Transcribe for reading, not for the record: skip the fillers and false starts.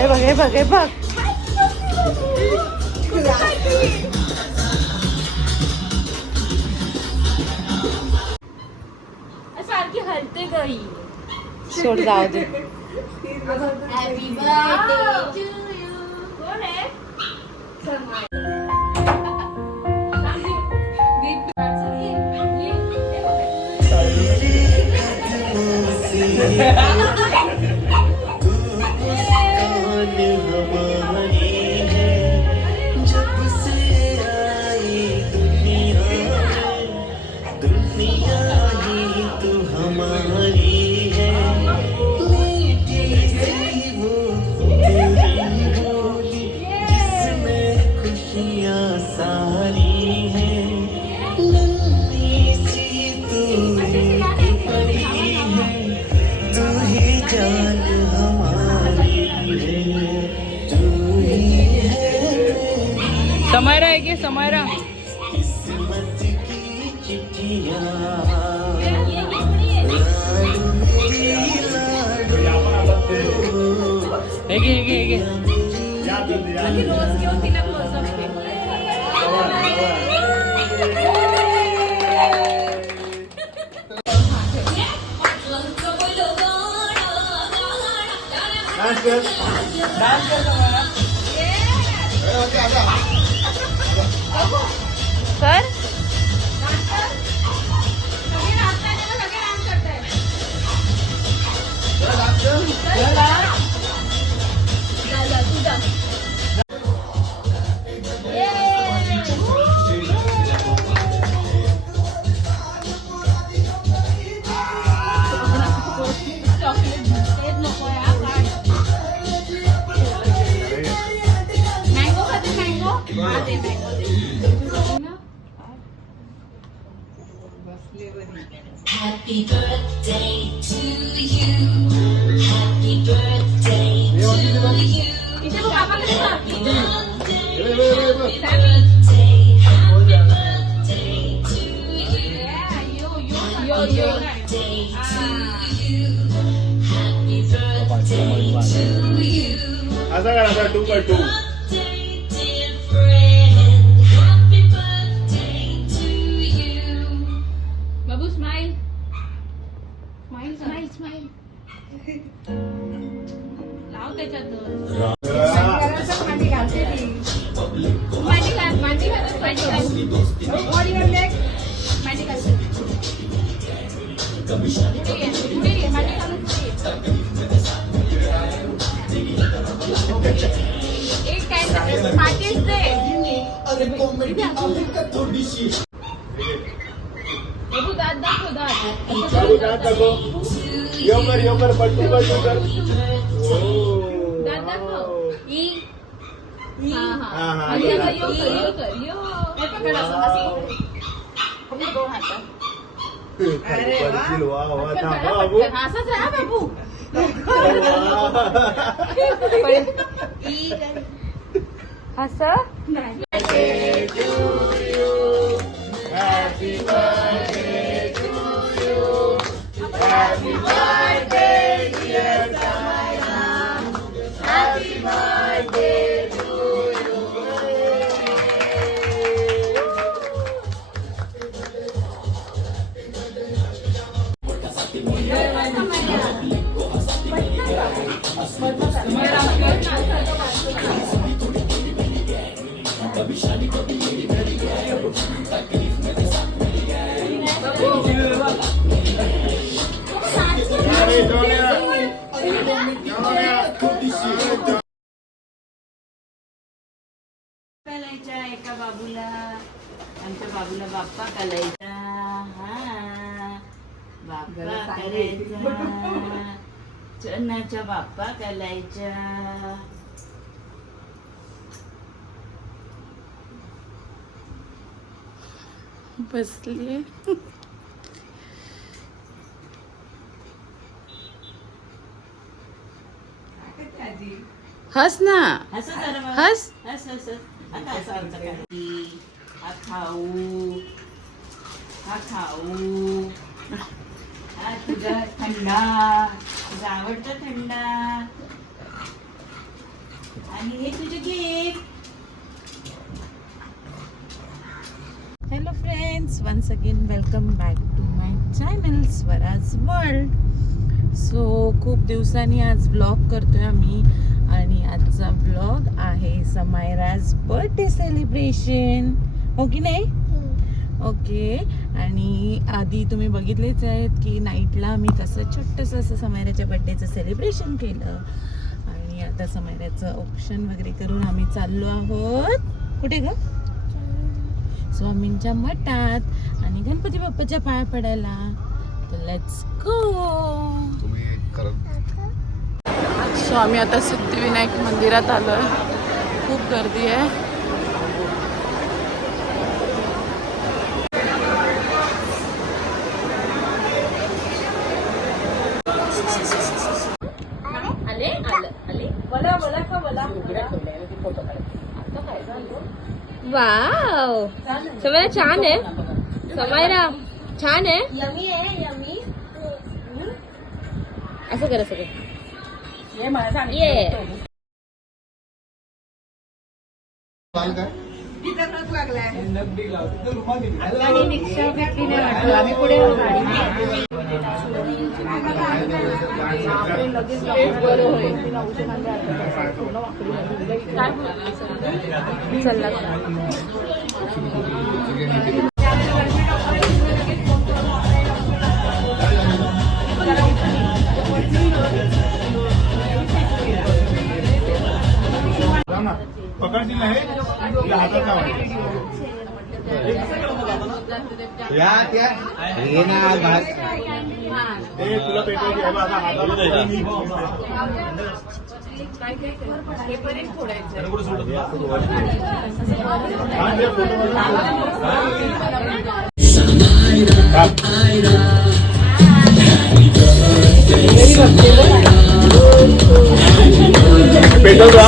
हे बघ हे बघ हे बघ. सारखी हलते गई. सोड जाऊ दे. Happy birthday to you. कोण आहे? समायरा आहे की समायरा. हे घे हे घे हे घे. Sir Happy birthday to you. Happy birthday to you. Happy birthday. Happy birthday. Happy birthday to you. Happy birthday to you. Happy birthday to you. असा करा असा 2x2. Dear friend, happy birthday to you. Babu smile smile smile smile लाव त्याच्यात. मांडी घाल मांडी घाल मांडी घाल मांडी घाल पुढे ये मांडी घालून एक काय पाठीच दे. बाबू दात दाखव दात. बाबू दात दाखव. योकर पलटू कर. दात दाखव. ई हा हा हा यो कर यो हे पकड असं फक्त दोन हातात. अरे वा थांब बाबू. असंच आहे हा बाबू. ई असं Happy birthday to you. Happy birthday dear Samaya. Happy birthday to you. कलायच्या एका बाबूला आमच्या बाबूला बाप्पा कलायचा. हा बाप्पा करायचा चन्नाच्या बाप्पा कलायच्या. बसली. हस ना असं जरा बघ. हस. हस हस हस. आता असं आमचं काय. हा खाऊ हा खाऊ हा तुझा थंडा तुझा आवडता थंडा. आणि हे तुझे gift. Hello friends, once again welcome back to my channel Swaraj world. So खूप दिवसांनी आज ब्लॉग करतोय आम्ही आणि आजचा ब्लॉग आहे समायराज बर्थडे सेलिब्रेशन, हो की नाही? ओके. आणि आधी तुम्ही बघितलेच आहेत की नाईटला आम्ही कसं छोटंसं असं समायराच्या बर्थडेचं सेलिब्रेशन केलं आणि आता समायराचं ऑप्शन वगैरे करून आम्ही चाललो आहोत कुठे ग? स्वामींच्या मठात आणि गणपती बाप्पाच्या पाया पडायला. तर लेट्स गो. सो आम्ही आता सिद्धिविनायक मंदिरात आलोय. खूप गर्दी आहे. वाव, समायरा छान आहे. समायरा छान आहे. यमी आहे यमी. असं कर, असं कर. हे मला सांग. ये रिक्षा भेटली नाही वाटलं. आम्ही पुढे पकडतील नाही तिला हातात लावायचं. या त्या हे ना घास ते तुला पेटवायची आहे बाबा हाताला हे पर्यंत फोडायचं. पेटवतो.